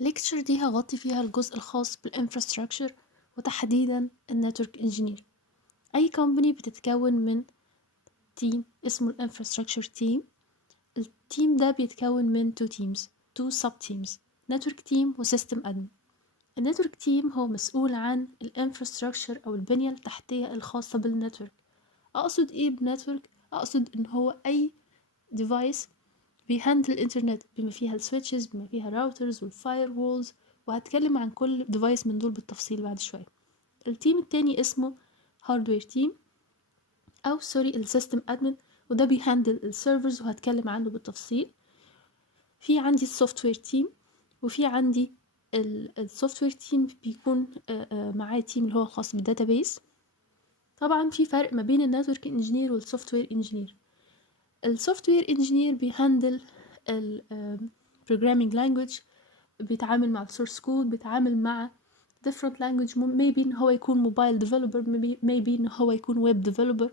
الليكتشر دي هغطي فيها الجزء الخاص بالانفراستراكشر وتحديدا النتورك انجينير. اي كومباني بتتكون من تيم اسمه الانفراستراكشر تيم. التيم ده بيتكون من تو سب تيمز، نتورك تيم وسيستم ادمن. النتورك تيم هو مسؤول عن الانفراستراكشر او البنية التحتية الخاصة بالنتورك. اقصد ايه بنتورك؟ اقصد ان هو اي ديفايس بيهندل الانترنت بما فيها السويتشز، بما فيها الراوترز والفاير وولز، وهتكلم عن كل ديفايس من دول بالتفصيل بعد شوية. التيم التاني اسمه هاردوير تيم او سوري السيستم ادمن، وده بيهندل السيرفرز وهتكلم عنه بالتفصيل. في عندي السوفت وير تيم، وفي عندي السوفت وير تيم بيكون معاه تيم اللي هو خاص بالداتابيس. طبعا في فرق ما بين النتورك انجينير والسوفت وير انجينير. السوفت وير انجينير بيهندل البروجرامينج لانجويج، بيتعامل مع السورس كود، بيتعامل مع different language. maybe ان هو يكون موبايل ديفلوبر، maybe ان هو يكون ويب ديفلوبر،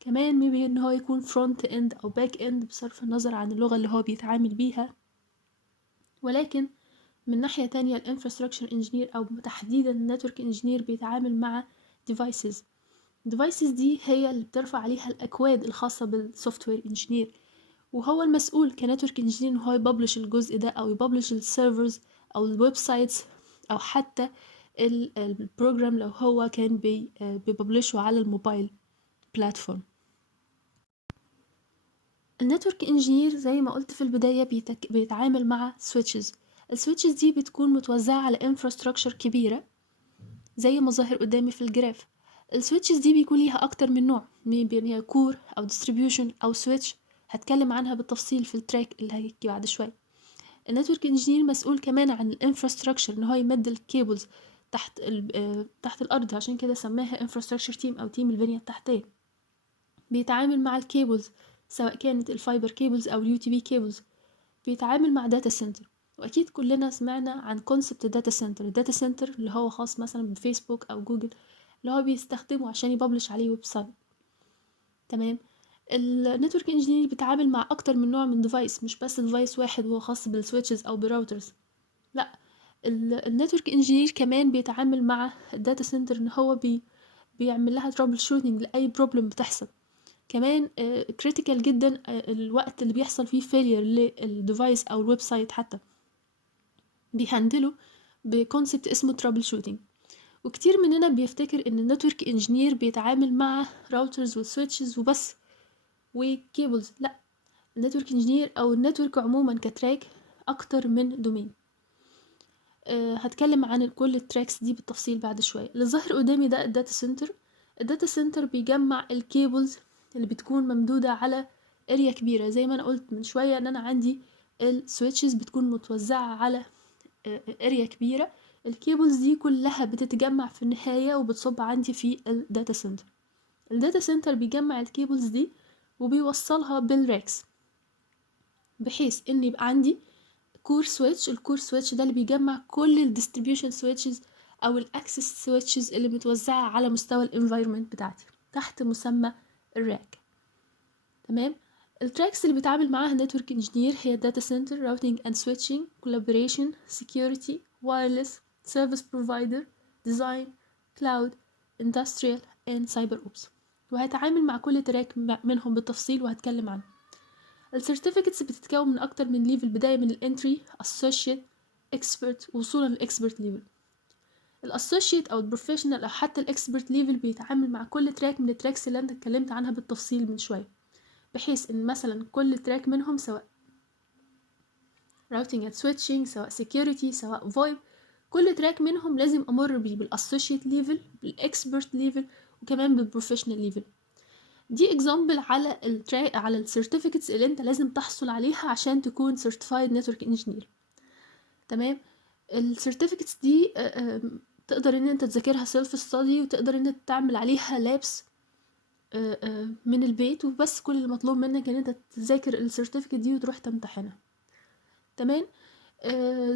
كمان maybe ان هو يكون فرونت اند او باك اند بصرف النظر عن اللغة اللي هو بيتعامل بيها. ولكن من ناحية تانية الانفراستراكشر انجينير او تحديدا النتورك انجينير بيتعامل مع devices دي هي اللي بترفع عليها الاكواد الخاصة بالسوفت وير انجينير، وهو المسؤول كنتورك انجينير ان هو يببلش الجزء ده او يببلش السيرفرز او الويب سايتس او حتى البروجرام لو هو كان بيببلشه على الموبايل بلاتفورم. النتورك انجينير زي ما قلت في البداية بيتعامل مع switches. السويتشز دي بتكون متوزعة على انفراستراكشر كبيرة زي ما ظاهر قدامي في الجراف. السويتشز دي بيكون ليها اكتر من نوع، بين هي كور او ديستريبيوشن او سويتش، هتكلم عنها بالتفصيل في التراك اللي هيجي بعد شوية. النتورك انجينير مسؤول كمان عن الانفراستراكشر، ان هو يمد الكيبلز تحت الارض، عشان كده سماها انفراستراكشر تيم او تيم البنية التحتية. بيتعامل مع الكيبلز سواء كانت الفايبر كيبلز او اليو تي بي كيبلز. بيتعامل مع داتا سنتر، واكيد كلنا سمعنا عن كونسبت الداتا سنتر. الداتا سنتر اللي هو خاص مثلا بفيسبوك او جوجل، اللي هو بيستخدمه عشان يببلش عليه ويب سايت. تمام. النتورك انجينير بيتعامل مع اكتر من نوع من ديفايس، مش بس ديفايس واحد وهو خاص بالسويتشز او براوترز، لا. النتورك انجينير كمان بيتعامل مع الداتا سنتر ان هو بيعمل لها ترابل شوتنج لاي بروبلم بتحصل. كمان كريتيكال جدا الوقت اللي بيحصل فيه فيلير للديفايس او الويب سايت، حتى بيهندله بكونسبت اسمه ترابل شوتنج. وكتير مننا بيفتكر ان النتورك انجينير بيتعامل مع راوترز وسويتشز وبس وكيبلز، لا. النتورك انجينير او النتورك عموما كتراك اكتر من دومين. هتكلم عن كل التراكس دي بالتفصيل بعد شويه. اللي ظاهر قدامي ده الداتا سنتر. الداتا سنتر بيجمع الكيبلز اللي بتكون ممدوده على اريا كبيره، زي ما انا قلت من شويه ان انا عندي السويتشز بتكون متوزعه على اريا كبيره. الكيبلز دي كلها بتتجمع في النهايه وبتصب عندي في الداتا سنتر. الداتا سنتر بيجمع الكيبلز دي وبيوصلها بالراكس، بحيث ان يبقى عندي كور سويتش. الكور سويتش ده اللي بيجمع كل الديستريبيوشن سويتشز او الاكسس سويتشز اللي متوزعه على مستوى الانفايرمنت بتاعتي تحت مسمى الراك. تمام. التراكس اللي بيتعامل معاها نتورك انجينير هي داتا سنتر، راوتينج اند سويتشنج، كولابوريشن، سكيورتي، وايرلس، سيرفيس بروفايدر، ديزاين، كلاود، اندستريال اند سايبر اوبس. وهتعامل مع كل تراك منهم بالتفصيل وهتكلم عنه. السيرتيفيكتس بتتكون من اكتر من ليفل، بدايه من الانتري، اسوشيت، اكسبرت، وصولا للاكسبرت ليفل. الاسوشيت او البروفيشنال او حتى الاكسبرت ليفل بيتعامل مع كل تراك من التراكس اللي انا اتكلمت عنها بالتفصيل من شويه، بحيث ان مثلا كل تراك منهم سواء راوتينج اند سويتشنج، سواء سكيورتي، سواء فويب، كل تراك منهم لازم امر بيه بالاسوشيت ليفل، بالاكسبرت ليفل، وكمان بالبروفيشنال ليفل. دي اكزامبل على على السيرتيفيكتس اللي انت لازم تحصل عليها عشان تكون سيرتيفايد نتورك انجينير. تمام. السيرتيفيكتس دي تقدر ان انت تذاكرها سيلف ستادي، وتقدر ان انت تعمل عليها لابس من البيت وبس. كل اللي مطلوب منك ان انت تذاكر السيرتيفيكت دي وتروح تمتحنها. تمام.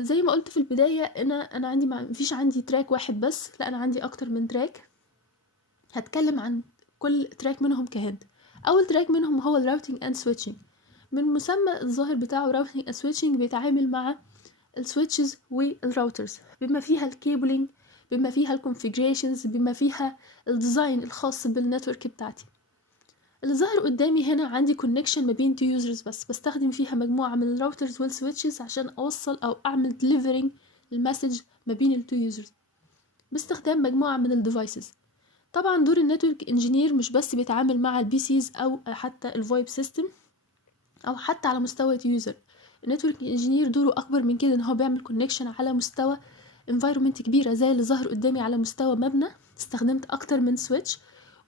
زي ما قلت في البداية انا عندي مفيش عندي تراك واحد بس، لا انا عندي اكتر من تراك. هتكلم عن كل تراك منهم كهند. اول تراك منهم هو الراوتينج اند سويتشنج. من مسمى الظاهر بتاعه راوتينج اند سويتشنج بيتعامل مع السويتشز والراوترز، بما فيها الكيبلينج، بما فيها الكونفيجريشنز، بما فيها الديزاين الخاص بالنتورك بتاعتي. اللي ظاهر قدامي هنا عندي كونكشن ما بين تو يوزرز بس، بستخدم فيها مجموعة من الراوترز والسويتشز عشان اوصل او اعمل ديليفرينج المسج ما بين التو يوزرز باستخدام مجموعة من الديفايسز. طبعا دور النتورك انجينير مش بس بيتعامل مع البيسيز او حتى الفويب سيستم او حتى على مستوى يوزر. النتورك انجينير دوره اكبر من كده، ان هو بيعمل كونكشن على مستوى انفايرمنت كبيره زي اللي ظهر قدامي على مستوى مبنى. استخدمت اكتر من سويتش،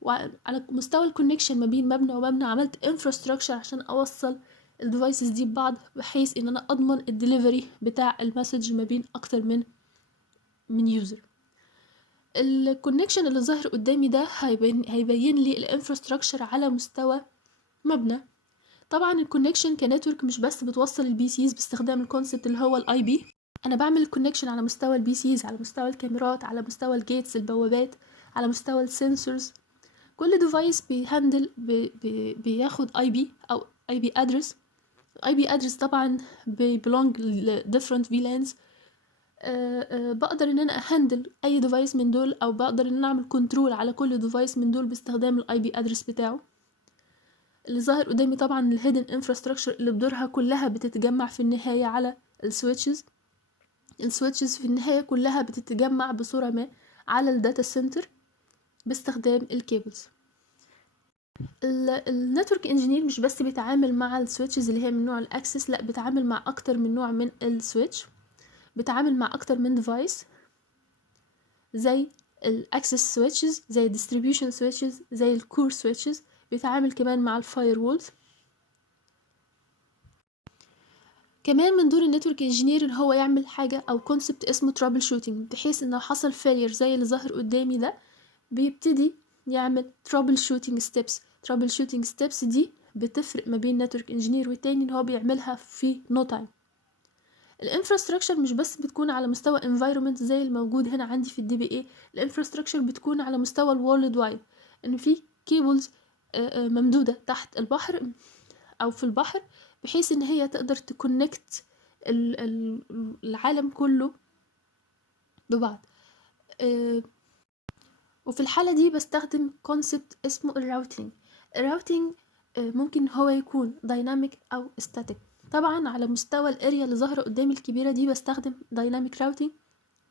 وعلى مستوى الكونكشن ما بين مبنى ومبنى عملت انفراستراكشر عشان اوصل الديفايسز دي ببعض، بحيث ان انا اضمن الدليفري بتاع المسج ما بين اكتر من يوزر. الكونكشن اللي ظاهر قدامي ده هيبين لي الانفراستراكشر على مستوى مبنى. طبعا الكونكشن كنتورك مش بس بتوصل البي سيز باستخدام الكونسبت اللي هو الاي بي، انا بعمل الكونكشن على مستوى البي سيز، على مستوى الكاميرات، على مستوى الجيتس البوابات، على مستوى السنسورز. كل ديفايس بيهندل بياخد اي بي او اي بي ادرس. الاي بي ادرس طبعا belong ل different VLANs. بقدر ان انا اهندل اي ديفايس من دول، او بقدر ان انا اعمل كنترول على كل ديفايس من دول باستخدام الاي بي ادرس بتاعه. اللي ظاهر قدامي طبعا الهيدن انفراستراكشر اللي بدورها كلها بتتجمع في النهاية على السويتشز. السويتشز في النهاية كلها بتتجمع بصورة ما على الداتا سنتر باستخدام الكيبلز. النتورك انجينير مش بس بيتعامل مع السويتشز اللي هي من نوع الاكسس، لا بيتعامل مع اكتر من نوع من السويتش، بيتعامل مع اكتر من ديفايس زي الاكسس سويتشز، زي الديستريبيوشن سويتشز، زي الكور سويتشز، بيتعامل كمان مع الفاير وولز. كمان من دور النتورك انجينير ان هو يعمل حاجه او كونسبت اسمه ترابل شوتنج، بحيث انه حصل فيلير زي اللي ظاهر قدامي ده بيبتدي يعمل ترابل شوتنج ستيبس. ترابل شوتنج ستيبس دي بتفرق ما بين نتورك انجينير والتاني ان هو بيعملها في نو تايم. الانفراستراكشر مش بس بتكون على مستوى environment زي الموجود هنا عندي في الدي بي اي، الانفراستراكشر بتكون على مستوى الورلد وايد، ان في كيبلز ممدوده تحت البحر او في البحر، بحيث ان هي تقدر تكونكت العالم كله ببعض. وفي الحالة دي بستخدم كونسبت اسمه الراوتينج. الراوتينج ممكن هو يكون دايناميك او ستاتيك. طبعا على مستوى الاريا اللي ظاهرة قدامي الكبيرة دي بستخدم دايناميك راوتينج،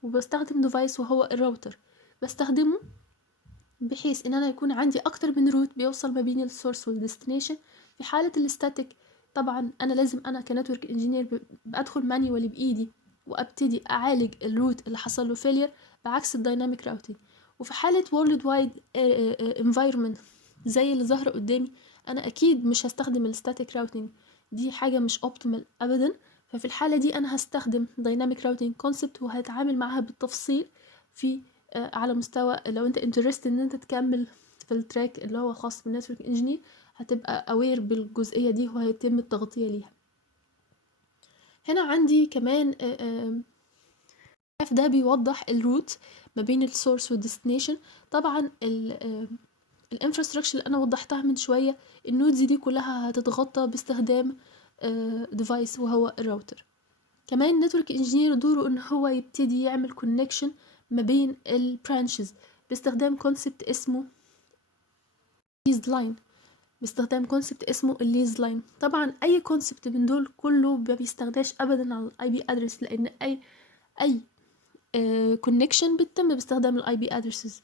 وبستخدم ديفايس وهو الراوتر، بستخدمه بحيث ان انا يكون عندي اكتر من روت بيوصل ما بين السورس والديستنيشن. في حالة الستاتيك طبعا انا لازم انا كنتورك انجينير بدخل مانيوالي بايدي وابتدي اعالج الروت اللي حصل له فيلير، بعكس الدايناميك راوتينج. وفي حالة world wide environment زي اللي ظاهرة قدامي، انا اكيد مش هستخدم الستاتيك راوتينج، دي حاجة مش اوبتيمال ابدا. ففي الحالة دي انا هستخدم دايناميك راوتينج كونسبت وهتعامل معاها بالتفصيل في على مستوى، لو انت انترست ان انت تكمل في التراك اللي هو خاص بالنتورك انجينير هتبقى اوير بالجزئية دي وهيتم التغطية ليها. هنا عندي كمان ده بيوضح الروت ما بين السورس والديستنيشن. طبعا الانفراستراكشر اللي انا وضحتها من شويه، النودز دي كلها هتتغطى باستخدام ديفايس وهو الراوتر. كمان النتورك انجينير دوره ان هو يبتدي يعمل كونكشن ما بين البرانشز باستخدام كونسبت اسمه ليز لاين، باستخدام كونسبت اسمه الليز لاين. طبعا اي كونسبت من دول كله ما بيستخدمش ابدا على الاي بي ادرس، لان اي كونكشن بتتم باستخدام الاي بي ادرسز.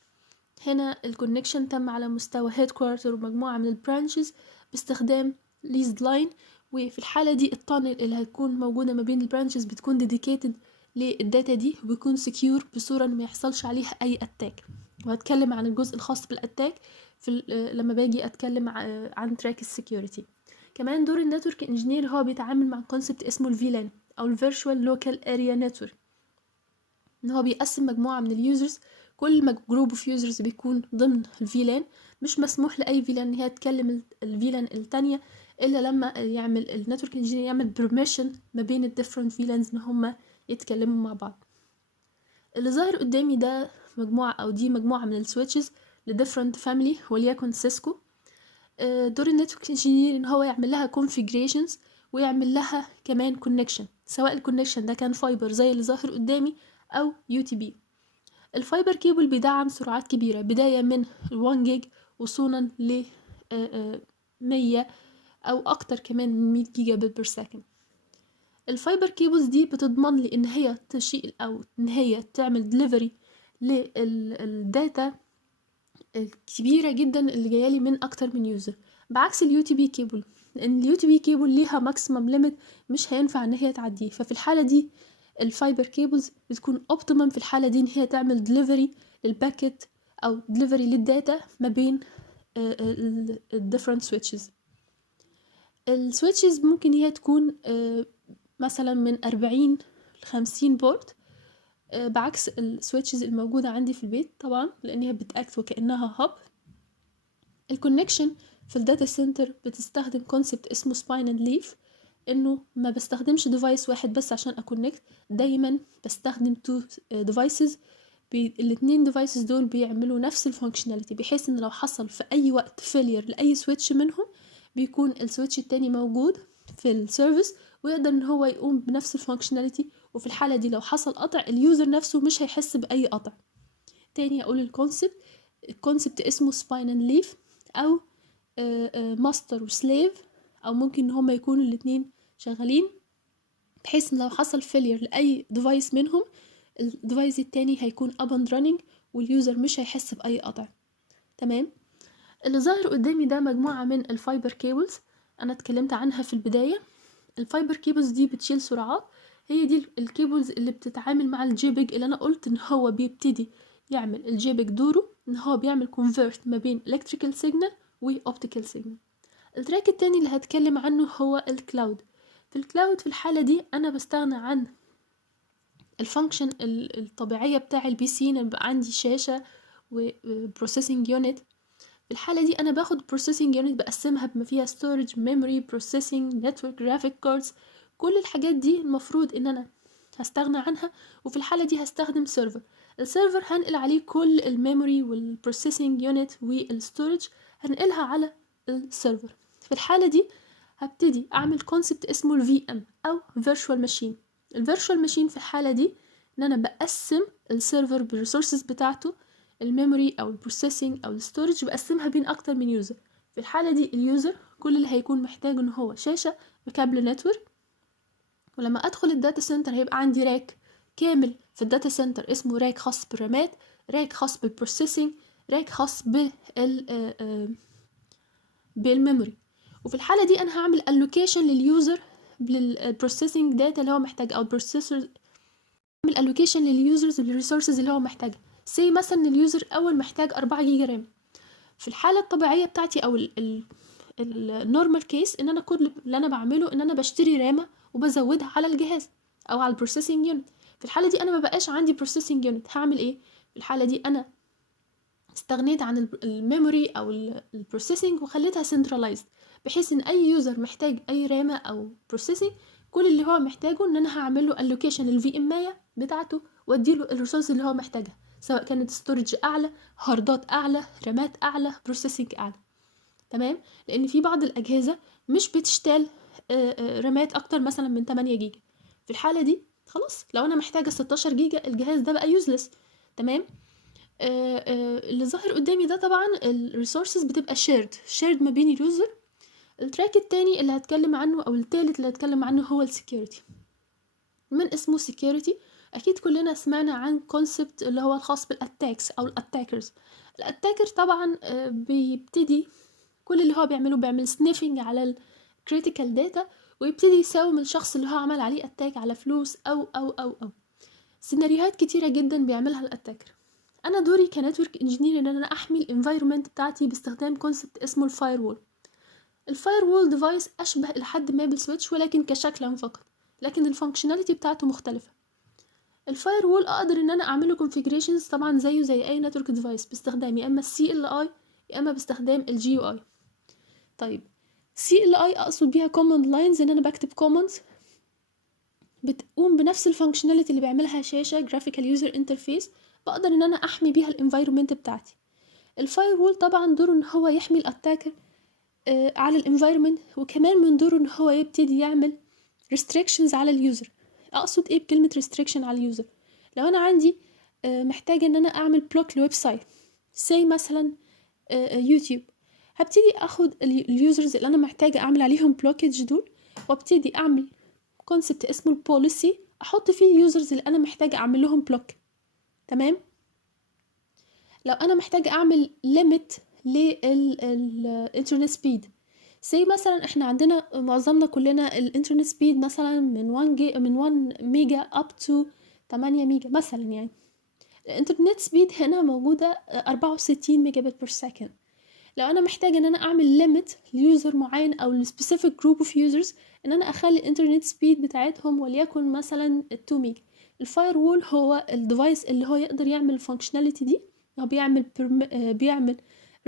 هنا الكونكشن تم على مستوى هيد كوارتر ومجموعه من البرانشز باستخدام ليز لاين. وفي الحاله دي التانل اللي هتكون موجوده ما بين البرانشز بتكون ديديكيتد للداتا دي، وبيكون سكيور بصوره ما يحصلش عليها اي اتاك. وهتكلم عن الجزء الخاص بالاتاك في لما باجي اتكلم عن تراك السكيورتي. كمان دور النتورك انجينير هو بيتعامل مع كونسبت اسمه الفيلان او الفيرتشوال لوكال اريا نتورك، ان هو بيقسم مجموعه من اليوزرز، كل جروب اوف يوزرز بيكون ضمن الفيلان، مش مسموح لاي فيلان ان هي تكلم الفيلان التانية الا لما يعمل النتورك انجينير يعمل بيرميشن ما بين الديفرنت فيلانز ان هما يتكلموا مع بعض. اللي ظاهر قدامي ده مجموعه او دي مجموعه من السويتشز لديفرنت فاميلي وليكن سيسكو. دور النتورك انجينير ان هو يعمل لها configurations ويعمل لها كمان connection، سواء الكونكشن ده كان فايبر زي اللي ظاهر قدامي او يو تي بي. الفايبر كيبل بيدعم سرعات كبيرة بداية من 1 جيج وصولا ل 100 او اكتر كمان من 100 جيجا بت بير سكند. الفايبر كيبلز دي بتضمن لي ان هي تشيل او ان هي تعمل دليفري للداتا الكبيرة جدا اللي جايالي من اكتر من يوزر، بعكس اليو تي بي كيبل، لان اليو تي بي كيبل ليها ماكسيمم ليميت مش هينفع ان هي تعديه. ففي الحالة دي الفايبر كيبلز بتكون اوبتيمم في الحالة دي ان هي تعمل دليفري للباكيت او دليفري للداتا ما بين الديفرنت سويتشز. السويتشز ممكن هي تكون مثلا من 40 ل50 بورت، بعكس السويتشز الموجودة عندي في البيت طبعا لأنها بتأكت وكأنها هاب. الكونكشن في الداتا سنتر بتستخدم كونسبت اسمه سباين اند ليف، انه ما بستخدمش ديفايس واحد بس عشان اكونكت، دايما بستخدم 2 ديفايسز. الاتنين ديفايسز دول بيعملوا نفس الفانكشناليتي، بحيث ان لو حصل في اي وقت فيلير لاي سويتش منهم بيكون السويتش التاني موجود في السيرفيس ويقدر ان هو يقوم بنفس الفانكشناليتي، وفي الحالة دي لو حصل قطع اليوزر نفسه مش هيحس بأي قطع. تاني اقول الكونسبت اسمه سباين اند ليف، او ماستر وسليف، او ممكن ان هما يكونوا الاتنين شغالين، بحيث ان لو حصل فيلير لاي ديفايس منهم الديفايس التاني هيكون up and running واليوزر مش هيحس باي قطع. تمام. اللي ظاهر قدامي ده مجموعة من الفايبر كيبلز انا اتكلمت عنها في البداية. الفايبر كيبلز دي بتشيل سرعات، هي دي الكيبلز اللي بتتعامل مع الجيبج اللي انا قلت ان هو بيبتدي يعمل الجيبج دوره ان هو بيعمل كونفرت ما بين electrical signal و optical signal. التراك التاني اللي هتكلم عنه هو الكلاود. في الكلاود في الحالة دي انا بستغنى عن الفانكشن الطبيعية بتاع البي سي، ان بقى عندي شاشة وبروسيسنج يونت. في الحالة دي انا باخد بروسيسنج يونت بقسمها بما فيها storage memory processing network graphic cards، كل الحاجات دي المفروض ان انا هستغنى عنها، وفي الحالة دي هستخدم سيرفر. السيرفر هنقل عليه كل الميموري والبروسيسنج يونت والستورج، هنقلها على السيرفر. في الحالة دي هبتدي اعمل كونسبت اسمه ال VM او virtual machine. الفيرتشوال ماشين في الحالة دي ان انا بقسم السيرفر بالريسورسز بتاعته، الميموري او البروسيسنج او الستورج بقسمها بين اكتر من يوزر. في الحالة دي اليوزر كل اللي هيكون محتاجه ان هو شاشة بكابل نتورك، ولما ادخل الداتا سنتر هيبقى عندي راك كامل في الداتا سنتر اسمه راك خاص بالرامات، راك خاص بالبروسيسنج، راك خاص بالميموري. وفي الحالة دي انا هعمل allocation لليوزر للبروسيسنج داتا اللي هو محتاج، او البروسيسور اعمل allocation لليوزرز للريسورسز اللي هو محتاجها. سي مثلا اليوزر اول محتاج 4 جيجا رام. في الحالة الطبيعية بتاعتي او النورمال كيس ان انا كل اللي انا بعمله ان انا بشتري رامة وبزودها على الجهاز او على البروسيسنج يونت. في الحالة دي انا ما بقاش عندي بروسيسنج يونت، هعمل ايه؟ في الحالة دي انا استغنيت عن الميموري او البروسيسنج وخليتها سنترلايزد، بحيث ان اي يوزر محتاج اي رامة او بروسيسنج كل اللي هو محتاجه ان انا هعمل له allocation للفي ام بتاعته واديله الريسورس اللي هو محتاجها، سواء كانت ستورج اعلى، هاردات اعلى، رامات اعلى، بروسيسنج اعلى. تمام. لان في بعض الاجهزه مش بتشتغل رامات اكتر مثلا من 8 جيجا. في الحاله دي خلاص لو انا محتاجه 16 جيجا الجهاز ده بقى يوزلس. تمام. اللي ظاهر قدامي ده طبعا الريسورسز بتبقى شيرد ما بين اليوزر. التراك التاني اللي هتكلم عنه او التالت اللي هتكلم عنه هو السكيورتي. من اسمه سكيورتي اكيد كلنا سمعنا عن كونسبت اللي هو الخاص بالاتاكس او الاتاكرز. الاتاكر طبعا بيبتدي كل اللي هو بيعمل سنيفنج على الكريتيكال داتا ويبتدي يساوم الشخص اللي هو عمل عليه اتاك على فلوس او سيناريوهات كتيرة جدا بيعملها الاتاكر. انا دوري كنتورك انجينير ان انا احمي الانفايرمنت بتاعتي باستخدام كونسبت اسمه الفاير وول ديفايس اشبه لحد ما بالسويتش ولكن كشكلا فقط، لكن الفانكشناليتي بتاعته مختلفة. الفاير وول اقدر ان انا اعمله كونفيجريشنز طبعا زيه زي اي نتورك ديفايس باستخدام يا اما CLI يا اما باستخدام GUI. طيب CLI اقصد بيها command lines، ان انا بكتب commands بتقوم بنفس الفانكشناليتي اللي بيعملها شاشة graphical user interface، بقدر ان انا احمي بيها الانفايرمنت بتاعتي. الفاير وول طبعا دوره ان هو يحمي الاتاكر على الانفايرمنت، وكمان من دوره ان هو يبتدي يعمل restrictions على اليوزر. اقصد ايه بكلمة restriction على اليوزر؟ لو انا عندي محتاجة ان انا اعمل بلوك لويب سايت زي مثلا يوتيوب، هبتدي اخد اليوزرز اللي انا محتاجة اعمل عليهم بلوكج دول وابتدي اعمل كونسبت اسمه البوليسي احط فيه اليوزرز اللي انا محتاجة اعمل لهم بلوك. تمام. لو انا محتاجة اعمل ليميت للانترنت سبيد، زي مثلا احنا عندنا معظمنا كلنا الانترنت سبيد مثلا من 1 ميجا up to 8 ميجا مثلا. يعني الانترنت سبيد هنا موجودة 64 ميجا بت بير سكند. لو انا محتاجة ان انا اعمل ليميت ليوزر معين او لسبيسيفيك جروب اوف يوزرز ان انا اخلي الانترنت سبيد بتاعتهم وليكن مثلا 2 ميجا، الفاير وول هو الديفايس اللي هو يقدر يعمل الفانكشناليتي دي. هو بيعمل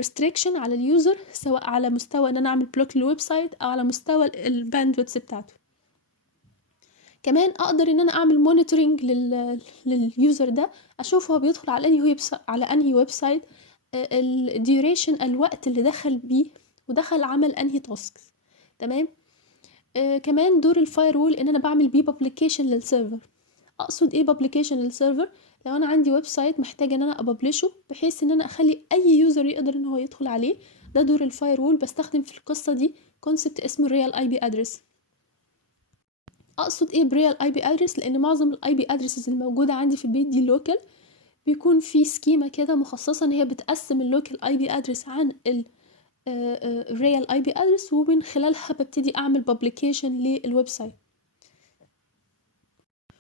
restriction على اليوزر، سواء على مستوى ان انا اعمل بلوك للويب سايت او على مستوى الباندويث بتاعته. كمان اقدر ان انا اعمل مونيتورنج لليوزر ده، اشوف هو بيدخل على انهي ويب سايت، الديوريشن الوقت اللي دخل بيه ودخل عمل انهي تاسكس. تمام. كمان دور الفاير وول ان انا بعمل بيه بابليكيشن للسيرفر. اقصد ايه بابليكيشن للسيرفر؟ لو انا عندي ويب سايت محتاجه ان انا ابلشه بحيث ان انا اخلي اي يوزر يقدر ان هو يدخل عليه، ده دور الفاير وول. بستخدم في القصه دي كونسبت اسمه الريال اي بي ادرس. اقصد ايه بريال اي بي ادرس؟ لان معظم الاي بي ادرسز الموجوده عندي في البيت دي لوكال، بيكون في سكيما كده مخصصه ان هي بتقسم اللوكال اي بي ادرس عن الريال اي بي ادرس، ومن خلالها ببتدي اعمل بابليكيشن للويب سايت.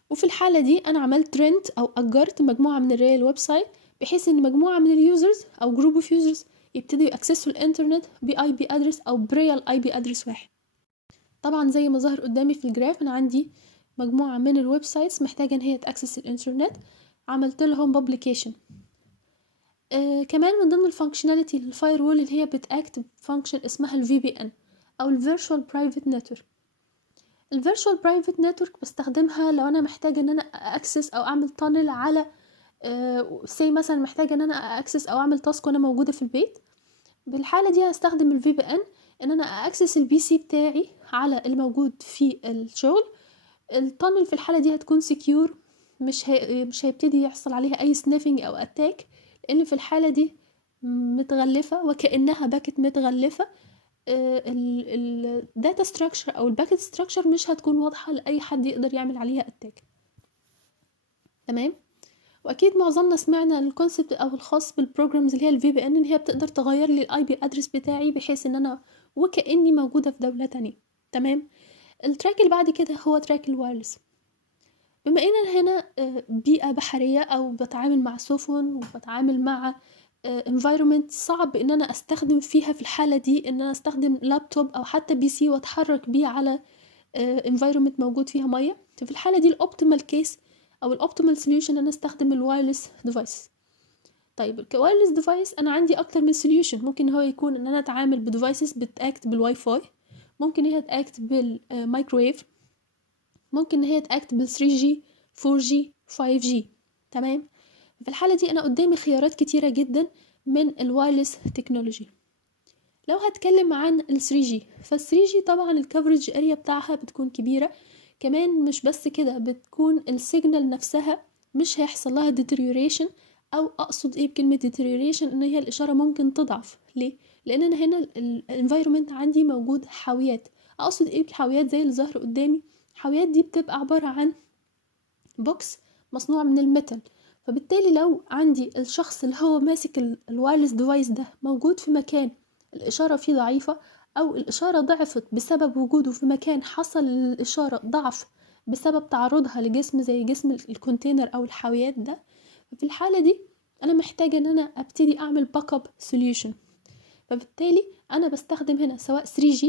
وفي الحالة دي أنا عملت رنت أو أجرت مجموعة من الريال ويب سايت، بحيث إن مجموعة من اليوزرز أو جروب اوف يوزرز يبتدوا يأكسسوا الإنترنت بأي بي أدرس أو بريال أي بي أدرس واحد. طبعا زي ما ظهر قدامي في الجراف، أنا عندي مجموعة من الويب سايتس محتاجة إن هي تأكسس الإنترنت، عملت لهم بابليكيشن. كمان من ضمن الفانكشناليتي للفاير وول اللي هي بتاكت فانكشن اسمها الفي بي ان أو الفيرتشوال برايفت نتورك. الفيرتشوال برايفت نتورك بستخدمها لو انا محتاجه ان انا اكسس او اعمل تانل على سي مثلا محتاجه ان انا اكسس او اعمل تاسك وانا موجوده في البيت. بالحاله دي هستخدم الفي بي ان انا اكسس البي سي بتاعي على الموجود في الشغل. التانل في الحاله دي هتكون سكيور، مش هيبتدي يحصل عليها اي سنيفنج او اتاك، لان في الحاله دي متغلفه وكانها باكت متغلفه. الداتا ستراكشر او الباكت ستراكشر مش هتكون واضحه لاي حد يقدر يعمل عليها اتاك. تمام. واكيد معظمنا سمعنا الكونسبت او الخاص بالبروجرامز اللي هي الفي بي ان، ان هي بتقدر تغير لي الاي بي ادرس بتاعي بحيث ان انا وكاني موجوده في دوله تانية. تمام. التراك اللي بعد كده هو تراك الوايرلس. بما ان انا هنا بيئه بحريه او بتعامل مع سفن وبتعامل مع environment صعب ان انا استخدم فيها في الحالة دي ان انا استخدم لابتوب او حتى بي سي واتحرك بيه على environment موجود فيها مية. في الحالة دي الاوبتيمال كيس او الاوبتيمال سوليوشن ان انا استخدم الوايرلس ديفايس. طيب الوايرلس ديفايس انا عندي اكتر من سوليوشن. ممكن هو يكون ان انا اتعامل بديفايسز بتاكت بالواي فاي، ممكن هي تاكت بالمايكرويف، ممكن هي تاكت بال 3G 4G 5G. تمام. في الحالة دي أنا قدامي خيارات كتيرة جدا من الوايرلس تكنولوجي. لو هتكلم عن ال 3G، فال 3G طبعا الكفرج اريا بتاعها بتكون كبيرة. كمان مش بس كده، بتكون السيجنال نفسها مش هيحصل لها deterioration، أو أقصد إيه بكلمة deterioration؟ إن هي الإشارة ممكن تضعف. ليه؟ لأن أنا هنا الانفايرومنت عندي موجود حاويات. أقصد إيه بحاويات؟ زي اللي ظهر قدامي. حاويات دي بتبقى عبارة عن بوكس مصنوع من الميتال، فبالتالي لو عندي الشخص اللي هو ماسك الوايرلس ديفايس ده موجود في مكان الإشارة فيه ضعيفة، أو الإشارة ضعفت بسبب وجوده في مكان حصل الإشارة ضعف بسبب تعرضها لجسم زي جسم الكونتينر أو الحاويات ده، ففي الحالة دي أنا محتاجة إن أنا أبتدي أعمل باك اب سوليوشن. فبالتالي أنا بستخدم هنا سواء 3G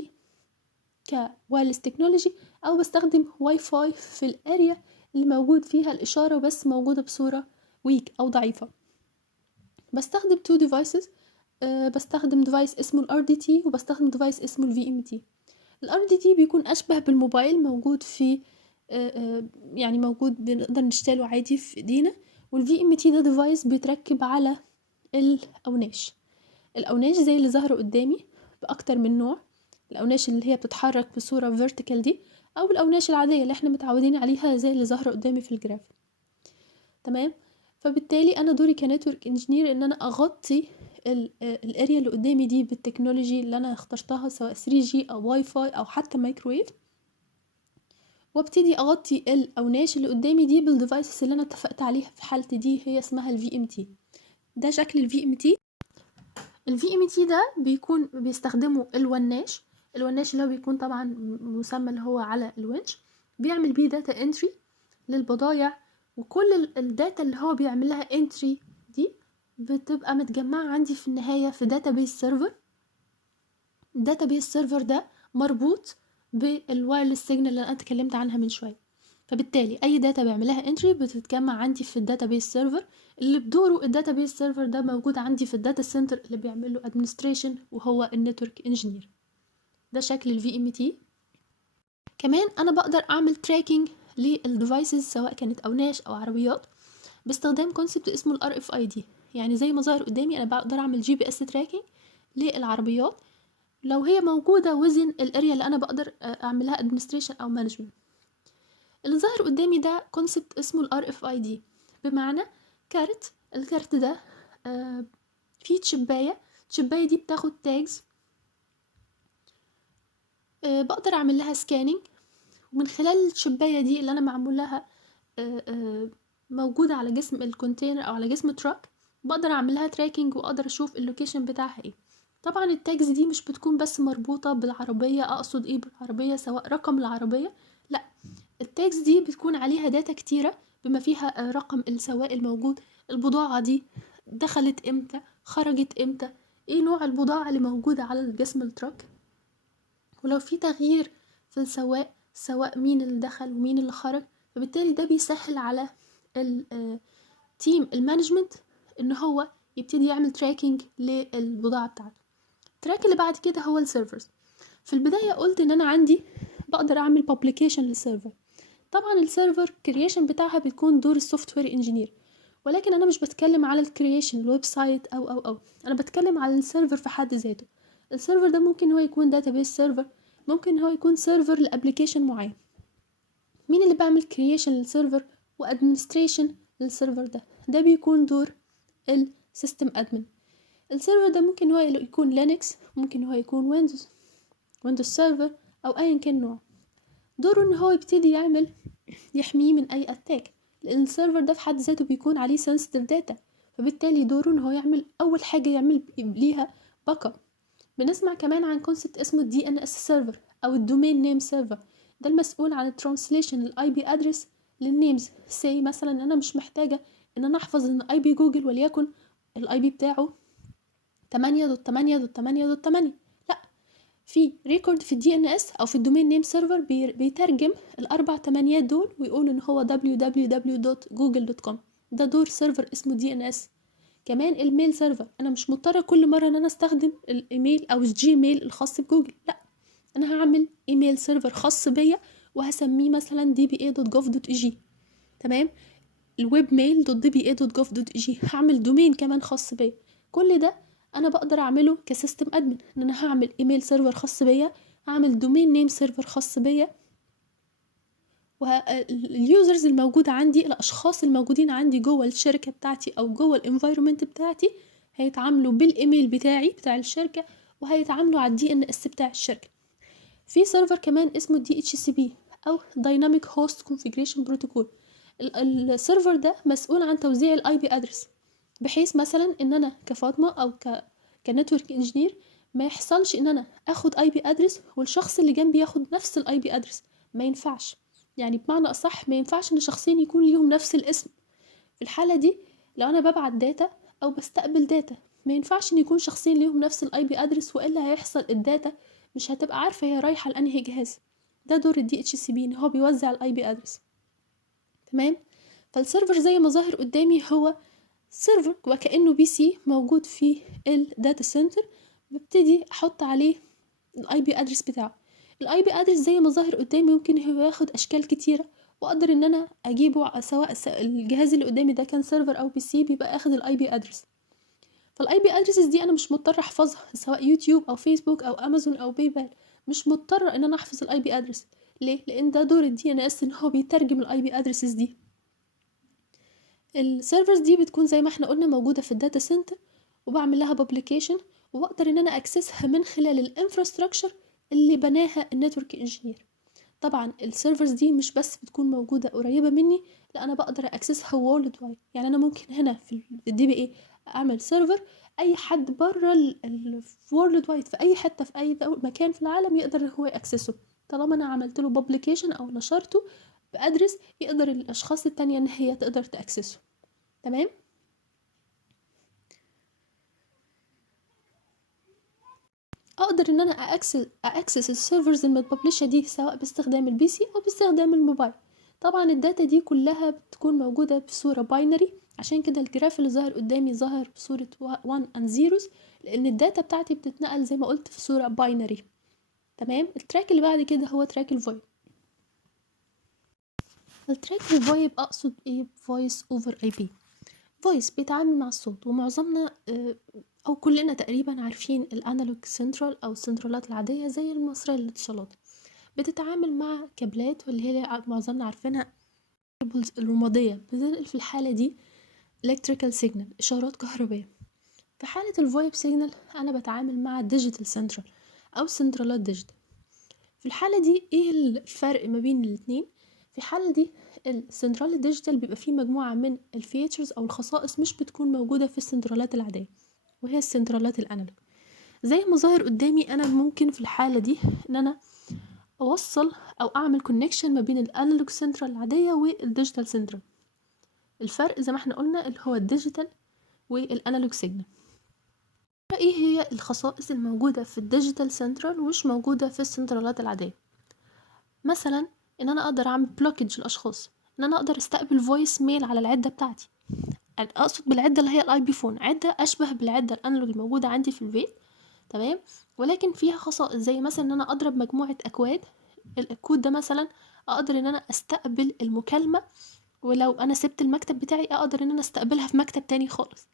كوايرلس تكنولوجي، أو بستخدم واي فاي في الاريا اللي موجود فيها الإشارة بس موجودة بصورة ويك أو ضعيفة. بستخدم two devices. بستخدم ديفايس اسمه ال RDT، وبستخدم ديفايس اسمه ال VMT. ال RDT بيكون أشبه بالموبايل، موجود في يعني موجود بنقدر نشتغله عادي في ايدينا. وال VMT ده ديفايس بيتركب على الأوناش. الأوناش زي اللي ظهر قدامي بأكتر من نوع. الأوناش اللي هي بتتحرك بصورة vertical دي، أو الأوناش العادية اللي احنا متعودين عليها زي اللي ظهر قدامي في الجراف. تمام. فبالتالي أنا دوري كنتورك انجينير إن أنا أغطي الاريا اللي قدامي دي بالتكنولوجي اللي أنا اخترتها، سواء 3G أو واي فاي أو حتى مايكرويف، وابتدي أغطي الأوناش اللي قدامي دي بالديفايسز اللي أنا اتفقت عليها. في حالتي دي هي اسمها ال VMT. ده شكل ال VMT. ال VMT ده بيكون بيستخدموا الوناش اللي هو بيكون طبعا مسمى اللي هو على الونش، بيعمل بيه داتا انتري للبضايع، وكل الداتا اللي هو بيعمل لها انتري دي بتبقى متجمعة عندي في النهاية في داتابيس سيرفر. الداتابيس سيرفر ده مربوط بالوايرلس سيجنال اللي انا اتكلمت عنها من شوية. فبالتالي اي داتا بيعملها انتري بتتجمع عندي في الداتابيس سيرفر، اللي بدوره الداتابيس سيرفر ده موجود عندي في الداتا سنتر اللي بيعمل له ادمنستريشن وهو النتورك انجينير. ده شكل ال VMT. كمان انا بقدر اعمل تراكنج للديفايسز سواء كانت اوناش او عربيات باستخدام كونسبت اسمه ال RFID. يعني زي ما ظهر قدامي انا بقدر اعمل GPS تراكنج للعربيات. لو هي موجودة وزن الاريا اللي انا بقدر اعملها administration او management. اللي ظاهر قدامي ده كونسبت اسمه ال RFID، بمعنى كارت. الكارت ده فيه تشباية دي بتاخد تاجز، بقدر اعمل لها سكاننج، ومن خلال التشباية دي اللي انا معمول لها موجودة على جسم الكونتينر او على جسم تراك، بقدر اعمل لها تراكنج واقدر اشوف اللوكيشن بتاعها ايه. طبعا التاجز دي مش بتكون بس مربوطة بالعربية. اقصد ايه بالعربية؟ سواء رقم العربية، لا، التاجز دي بتكون عليها داتا كتيرة، بما فيها رقم السواق الموجود، البضاعة دي دخلت امتى، خرجت امتى، ايه نوع البضاعة اللي موجودة على جسم التراك، ولو في تغيير في السواق، سواء مين اللي دخل ومين اللي خرج. فبالتالي ده بيسهل على التيم المانجمنت ان هو يبتدي يعمل تراكنج للبضاعة بتاعته. التراك اللي بعد كده هو السيرفرز. في البداية قلت ان انا عندي بقدر اعمل بابليكيشن للسيرفر. طبعا السيرفر كرييشن بتاعها بتكون دور السوفت وير انجينير، ولكن انا مش بتكلم على الكرييشن الويب سايت او انا بتكلم على السيرفر في حد ذاته. السيرفر ده ممكن هو يكون داتابيس سيرفر، ممكن هو يكون سيرفر لابليكيشن معين. مين اللي بعمل كرييشن للسيرفر وادمنستريشن للسيرفر ده بيكون دور السيستم ادمن. السيرفر ده ممكن هو يكون لينكس، ممكن هو يكون ويندوز سيرفر او ايا كان نوع. دوره ان هو يبتدي يحميه من اي اتاك، لان السيرفر ده في حد ذاته بيكون عليه sensitive data، فبالتالي دوره ان هو يعمل اول حاجه يعمل ليها باك اب. بنسمع كمان عن كونسبت اسمه الدي ان اس سيرفر او الدومين نيم سيرفر. ده المسؤول عن الترانسليشن الاي بي ادرس للنيمز. سي مثلا انا مش محتاجه ان انا احفظ ان اي بي جوجل وليكن الاي بي بتاعه 8.8.8.8، لا، في ريكورد في الدي ان اس او في الدومين نيم سيرفر بيترجم الاربع تمانيات دول ويقول ان هو www.google.com. ده دور سيرفر اسمه دي ان اس. كمان الميل سيرفر، انا مش مضطره كل مره ان انا استخدم الايميل او الجيميل الخاص بجوجل، لا، انا هعمل ايميل سيرفر خاص بيا وهسميه مثلا dba.gov.eg. تمام. الويب ميل .dba.gov.eg، هعمل دومين كمان خاص بيا. كل ده انا بقدر اعمله كسيستم ادمن، ان انا هعمل ايميل سيرفر خاص بيا، هعمل دومين نيم سيرفر خاص بيا، واليوزرز الموجودة عندي، الاشخاص الموجودين عندي جوه الشركة بتاعتي او جوه الانفايرومنت بتاعتي هيتعاملوا بالايميل بتاعي بتاع الشركة، وهيتعاملوا على الدي ان اس بتاع الشركة. في سيرفر كمان اسمه دي اتش سي بي او Dynamic Host Configuration Protocol. السيرفر ده مسؤول عن توزيع الاي بي ادرس، بحيث مثلا ان انا كفاطمه او كنتورك انجينير ما يحصلش ان انا اخد اي بي ادرس والشخص اللي جنبي ياخد نفس الاي بي ادرس. ما ينفعش، يعني بمعنى اصح ما ينفعش ان شخصين يكون ليهم نفس الاسم. في الحاله دي لو انا ببعت داتا او بستقبل داتا، ما ينفعش ان يكون شخصين ليهم نفس الاي بي ادرس، والا هيحصل الداتا مش هتبقى عارفه هي رايحه لانهي جهاز. ده دور الدي اتش سي بي، ان هو بيوزع الاي بي ادرس. تمام. فالسيرفر زي ما ظاهر قدامي هو سيرفر وكأنه بي سي موجود في الداتا سنتر، ببتدي احط عليه الاي بي ادرس بتاعه. الاي بي ادرس زي ما ظاهر قدامي ممكن هو ياخد اشكال كتيره، واقدر ان انا اجيبه سواء الجهاز اللي قدامي ده كان سيرفر او بي سي بيبقى اخد الاي بي ادرس. فالاي بي ادرسز دي انا مش مضطره احفظها، سواء يوتيوب او فيسبوك او امازون او باي بال، مش مضطره ان انا احفظ الاي بي ادرس. ليه؟ لان ده دور الدي ان اس ان هو بيترجم الاي بي ادرسز دي. السيرفرز دي بتكون زي ما احنا قلنا موجودة في الداتا سنتر، وبعمل لها بابليكيشن، وبقدر ان انا اكسسها من خلال الانفراستراكشر اللي بناها النتورك انجينير. طبعا السيرفرز دي مش بس بتكون موجودة قريبة مني، لا، انا بقدر اكسسها وورلد وايد. يعني انا ممكن هنا في الدي بي اي اعمل سيرفر، اي حد بره الورلد وايد في اي حتة في اي مكان في العالم يقدر هو ياكسسه، طالما انا عملت له بابليكيشن او نشرته بادرس يقدر الاشخاص التانية ان هي تقدر تاكسسه. تمام. اقدر ان انا اكسس السيرفرز المتببلشة دي سواء باستخدام البي سي او باستخدام الموبايل. طبعا الداتا دي كلها بتكون موجودة بصورة باينري، عشان كده الجراف اللي ظاهر قدامي ظاهر بصورة 1 and zeros، لان الداتا بتاعتي بتتنقل زي ما قلت في صورة باينري. تمام. التراك اللي بعد كده هو تراك الفويب. التراك الفويب اقصد ايه؟ فويس اوفر اي بي. فويس بيتعامل مع الصوت، ومعظمنا أو كلنا تقريبا عارفين الأنالوج سنترال أو السنترالات العادية زي المصرية للاتصالات، بتتعامل مع كابلات واللي هي معظمنا عارفينها الكيبلز الرمادية، بتنقل في الحالة دي electrical signal إشارات كهربية. في حالة الفويب سيجنال أنا بتعامل مع ديجيتال سنترال أو سنترالات ديجيتال. في الحالة دي ايه الفرق ما بين الاتنين؟ في الحالة دي السنترال ديجيتال بيبقى فيه مجموعة من الفيتشرز أو الخصائص مش بتكون موجودة في السنترالات العادية، وهي السنترالات الأنالوج. زي ما ظاهر قدامي أنا ممكن في الحالة دي إن أنا أوصل أو أعمل كونكشن ما بين الأنالوج سنترال العادية والديجيتال سنترال. الفرق زي ما احنا قلنا اللي هو الديجيتال والأنالوج سيجنال. ايه هي الخصائص الموجودة في الديجيتال سنترال ومش موجودة في السنترالات العادية؟ مثلا ان انا اقدر اعمل بلوكج للاشخاص، ان انا اقدر استقبل فويس ميل على العدة بتاعتي. اقصد بالعدة اللي هي الاي بي فون، عدة اشبه بالعدة الانالوج الموجودة عندي في البيت، تمام، ولكن فيها خصائص زي مثلا ان انا اضرب مجموعة اكواد. الكود ده مثلا اقدر ان انا استقبل المكالمة، ولو انا سبت المكتب بتاعي اقدر ان انا استقبلها في مكتب تاني خالص،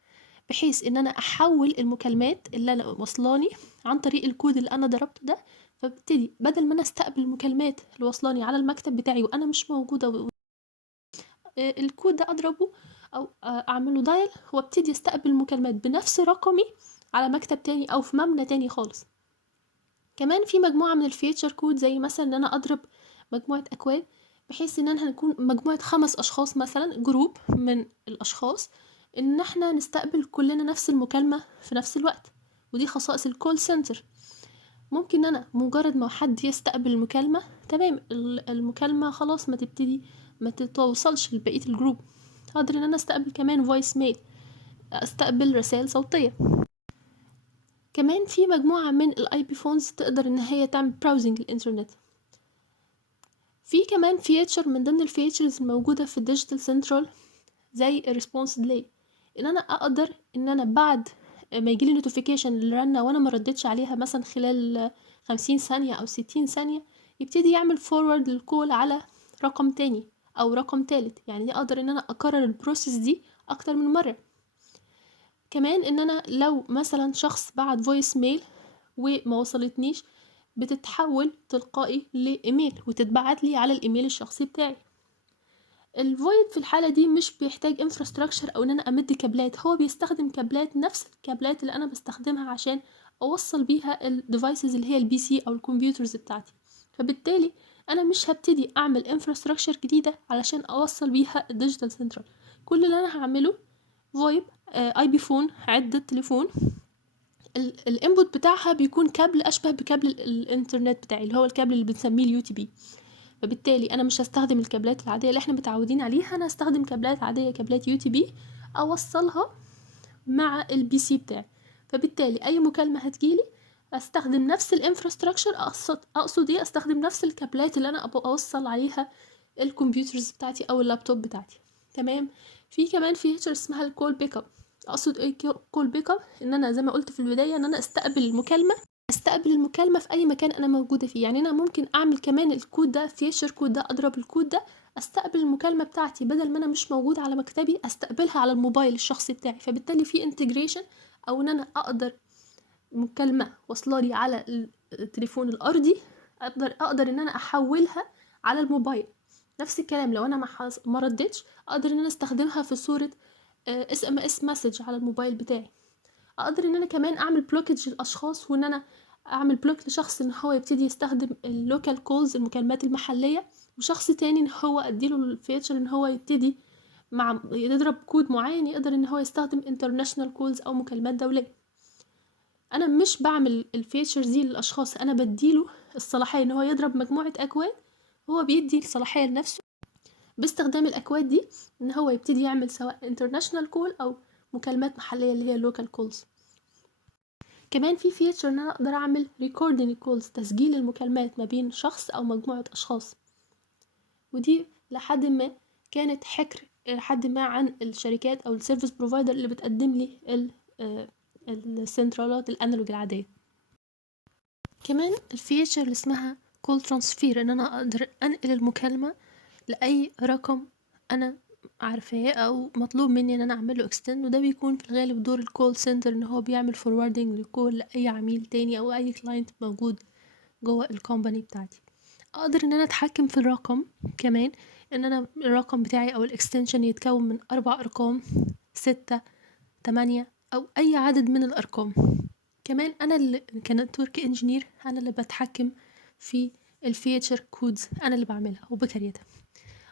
بحيث ان انا احول المكالمات اللي انا وصلاني عن طريق الكود اللي انا ضربته ده. فببتدي بدل ما انا استقبل المكالمات اللي وصلاني على المكتب بتاعي وانا مش موجوده، الكود ده اضربه او اعمله دايل وابتدي استقبل مكالمات بنفس رقمي على مكتب تاني او في مبنى تاني خالص. كمان في مجموعه من الفيتشر كود زي مثلا ان انا اضرب مجموعه اكواد، بحيث ان احنا نكون مجموعه 5 اشخاص مثلا، جروب من الاشخاص، ان احنا نستقبل كلنا نفس المكالمة في نفس الوقت. ودي خصائص الكول سنتر. ممكن انا مجرد ما حد يستقبل المكالمة، تمام، المكالمة خلاص ما تتوصلش لبقية الجروب، اقدر ان انا استقبل كمان فويس ميل، استقبل رسائل صوتية. كمان في مجموعة من الاي بي فونز تقدر ان هي تعمل براوزنج للانترنت. في كمان فيتشر من ضمن الفيتشرز الموجودة في الديجيتال سنترال زي الريسبونس ديلي، ان انا اقدر ان انا بعد ما يجيلي نوتيفيكيشن للرنة وانا ما ردتش عليها مثلا خلال 50 ثانية او 60 ثانية، يبتدي يعمل فورورد للكول على رقم تاني او رقم تالت. يعني دي اقدر ان انا اكرر البروسيس دي اكتر من مرة. كمان ان انا لو مثلا شخص بعت فويس ميل وما وصلتنيش، بتتحول تلقائي لايميل وتتبعت لي على الايميل الشخصي بتاعي. الفويد في الحالة دي مش بيحتاج انفراستراكشر او ان انا امد كابلات، هو بيستخدم كابلات نفس الكابلات اللي انا بستخدمها عشان اوصل بيها الديفايسز اللي هي البي سي او الكمبيوترز بتاعتي. فبالتالي انا مش هبتدي اعمل انفراستراكشر جديدة علشان اوصل بيها الديجيتال سنترال. كل اللي انا هعمله فويب، اي بي فون، عدة تليفون، الانبوت بتاعها بيكون كابل اشبه بكابل الانترنت بتاعي اللي هو الكابل اللي بنسميه اليو تي بي. فبالتالي انا مش هستخدم الكابلات العاديه اللي احنا متعودين عليها، انا هستخدم كابلات عاديه، كابلات يو تي بي، اوصلها مع البي سي بتاعي. فبالتالي اي مكالمه هتجيلي استخدم نفس الانفراستراكشر، اقصد ايه، استخدم نفس الكابلات اللي انا ابغى اوصل عليها الكمبيوترز بتاعتي او اللابتوب بتاعتي، تمام. في كمان فيتشر اسمها الكول بيك اب. اقصد ايه كول بيك اب؟ ان انا زي ما قلت في البدايه ان انا استقبل المكالمة في أي مكان أنا موجودة فيه. يعني أنا ممكن أعمل كمان الكود ده، فيشر كود ده، أضرب الكود ده، أستقبل المكالمة بتاعتي بدل ما أنا مش موجود على مكتبي أستقبلها على الموبايل الشخصي بتاعي. فبالتالي في انتجريشن، أو إن أنا أقدر مكالمة وصلالي على التليفون الأرضي أقدر إن أنا أحولها على الموبايل. نفس الكلام لو أنا ما ردتش أقدر إن أنا أستخدمها في صورة SMS مسج على الموبايل بتاعي. اقدر ان انا كمان اعمل بلوكج للاشخاص، وان انا اعمل بلوك لشخص ان هو يبتدي يستخدم اللوكال كولز، المكالمات المحليه، وشخص تاني ان هو اديله الفيتشر ان هو يبتدي يضرب كود معين يقدر ان هو يستخدم انترناشونال كولز او مكالمات دوليه. انا مش بعمل الفيتشرز دي للاشخاص، انا بديله الصلاحيه ان هو يضرب مجموعه اكواد، هو بيدي الصلاحيه لنفسه باستخدام الاكواد دي ان هو يبتدي يعمل سواء انترناشونال كول او مكالمات محليه اللي هي لوكال كولز. كمان في فيتشر ان انا اقدر اعمل ريكوردينج كولز، تسجيل المكالمات ما بين شخص او مجموعة اشخاص. ودي لحد ما كانت حكر لحد ما عن الشركات او السيرفيس بروفايدر اللي بتقدم لي السنترالات الانالوج العادية. كمان الفيتشر اللي اسمها كول ترانسفير، ان انا اقدر انقل المكالمة لاي رقم انا عارفاه او مطلوب مني ان انا اعمله اكستند، وده بيكون في الغالب دور الكول سنتر ان هو بيعمل فوروردنج لكل اي عميل تاني او اي كلاينت موجود جوه الكومباني بتاعتي. اقدر ان انا اتحكم في الرقم كمان، ان انا الرقم بتاعي او الاكستنشن يتكون من 4 ارقام، 6، 8، او اي عدد من الارقام. كمان انا اللي كنتورك انجينير انا اللي بتحكم في الفيتشر كودز، انا اللي بعملها وبكريتها.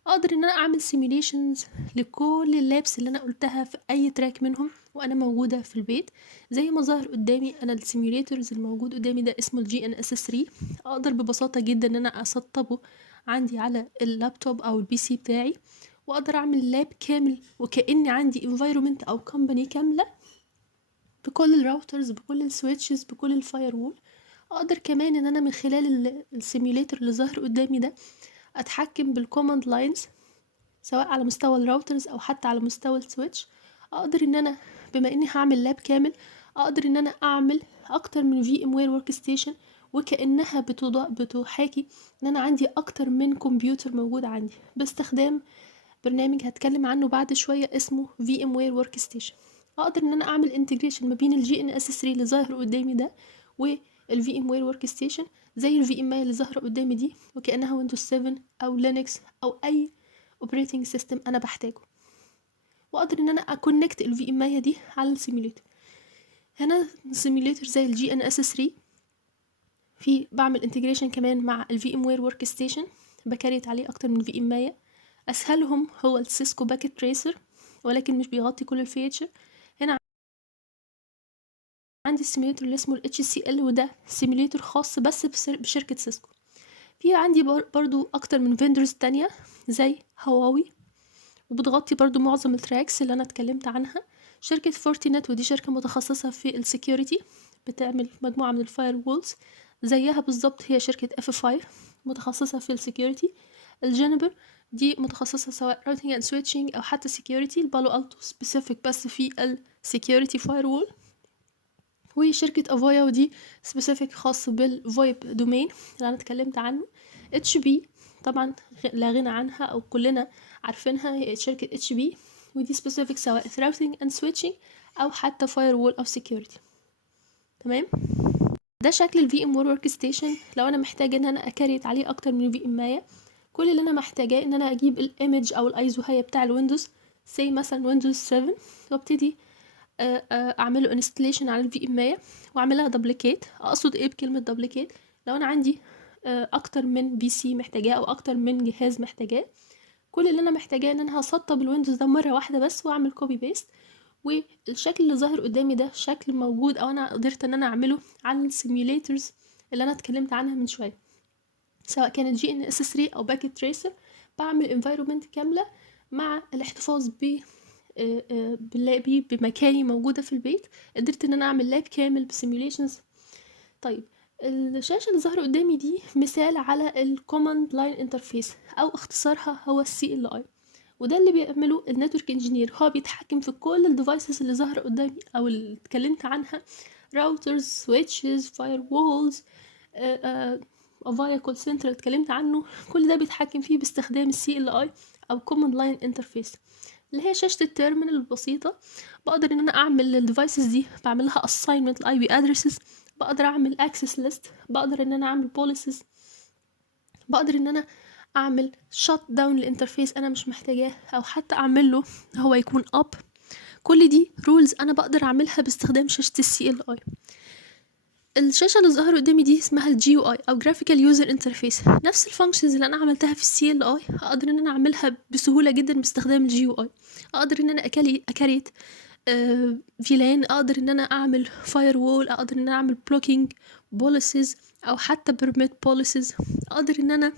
اقدر ان انا اعمل سيميليشنز لكل اللابس اللي انا قلتها في اي تراك منهم وانا موجوده في البيت. زي ما ظهر قدامي انا السيميوليترز الموجود قدامي ده اسمه الجي ان اس 3. اقدر ببساطه جدا ان انا اسطبه عندي على اللابتوب او البي سي بتاعي، واقدر اعمل لاب كامل وكاني عندي انفايرومنت او كومباني كامله بكل الراوترز بكل السويتشز بكل الفاير وول. اقدر كمان ان انا من خلال السيميوليتر اللي ظهر قدامي ده اتحكم بالكوماند لاينز سواء على مستوى الراوترز او حتى على مستوى السويتش. اقدر ان انا بما اني هعمل لاب كامل اقدر ان انا اعمل اكتر من في ام وير ورك ستيشن، وكانها بتحاكي ان انا عندي اكتر من كمبيوتر موجود عندي باستخدام برنامج هتكلم عنه بعد شويه اسمه في ام وير ورك ستيشن. اقدر ان انا اعمل انتجريشن ما بين الجي ان اس 3 اللي ظاهر قدامي ده والفي ام وير ورك ستيشن، زي الفي ام اي اللي ظاهره قدامي دي وكانها ويندوز 7 او لينكس او اي اوبريتنج سيستم انا بحتاجه. واقدر ان انا اكونكت الفي ام اي دي على السيميوليتر. هنا السيميوليتر زي الجي ان اس 3 في بعمل انتجريشن كمان مع الفي ام وير ورك ستيشن، بكريت عليه اكتر من في ام اي. اسهلهم هو السيسكو باكيت تريسر ولكن مش بيغطي كل الفيتشر. هنا عندي السيميوليتر اللي اسمه الاتش سي ال، وده سيميوليتر خاص بس بشركه سيسكو. في عندي برضو اكتر من فيندرز تانية زي هواوي وبتغطي برضو معظم التراكس اللي انا اتكلمت عنها. شركة فورتينت ودي شركة متخصصة في السكيورتي، بتعمل مجموعة من الفاير وولز. زيها بالظبط هي شركة F5 متخصصة في السكيورتي. الجينبر دي متخصصة سواء راوتينج اند سويتشنج او حتى سكيورتي. البالو التو سبيسيفيك بس في السكيورتي فاير وول. وشركة افايا ودي سبيسيفيك خاص بالفويب دومين اللي انا اتكلمت عنه. اتش بي طبعا لا غنى عنها او كلنا عارفينها، هي شركة اتش بي ودي سبيسيفيك سواء routing and switching او حتى firewall او security. تمام، ده شكل الفي ام وور ورك ستيشن. لو انا محتاجه ان انا اكريت عليه اكتر من في ام، كل اللي انا محتاجاه ان انا اجيب الايمج او الايزو هي بتاع الويندوز، سي مثلا ويندوز 7، وابتدي اعمله انستليشن على الفي ام واعملها دبليكيت. اقصد ايه بكلمه دبليكيت؟ لو انا عندي اكتر من بي سي محتاجاه او اكتر من جهاز محتاجاه، كل اللي انا محتاجاه ان انا هسطب الويندوز ده مره واحده بس واعمل كوبي بيست. والشكل اللي ظاهر قدامي ده شكل موجود او انا قدرت ان انا اعمله على السيميوليترز اللي انا اتكلمت عنها من شويه، سواء كانت جي ان اس 3 او باكيت تريسر. بعمل انفايرومنت كامله مع الاحتفاظ بلابي بمكاني موجوده في البيت. قدرت ان انا اعمل لاب كامل بسيميوليشنز. طيب الشاشه اللي ظاهره قدامي دي مثال على الكوماند لاين انترفيس او اختصارها هو السي ال اي. وده اللي بيعمله النتورك انجينير، هو بيتحكم في كل الديفايسز اللي ظاهره قدامي او اللي اتكلمت عنها، راوترز، سويتشز، فاير وولز، افايا كول سنتر اتكلمت عنه. كل ده بيتحكم فيه باستخدام السي ال اي او كوماند لاين انترفيس اللي هي شاشة التيرمينال البسيطة. بقدر ان انا اعمل الديفايسز دي، بعمل لها assignment الاي بي ادرسز، بقدر اعمل access list، بقدر ان انا اعمل policies، بقدر ان انا اعمل شات داون للانترفيس انا مش محتاجاه او حتى اعمل له هو يكون اب. كل دي رولز انا بقدر اعملها باستخدام شاشة السي ال اي. الشاشة اللي ظاهرة قدامي دي اسمها الجي يو اي او جرافيكال يوزر انترفيس. نفس الفانكشنز اللي انا عملتها في السي ال اي اقدر ان انا اعملها بسهولة جدا باستخدام الجي يو اي. اقدر ان انا اكريت فيلان، اقدر ان انا اعمل فاير وول، اقدر ان انا اعمل بلوكينج بوليسز او حتى بيرميت بوليسز. اقدر ان انا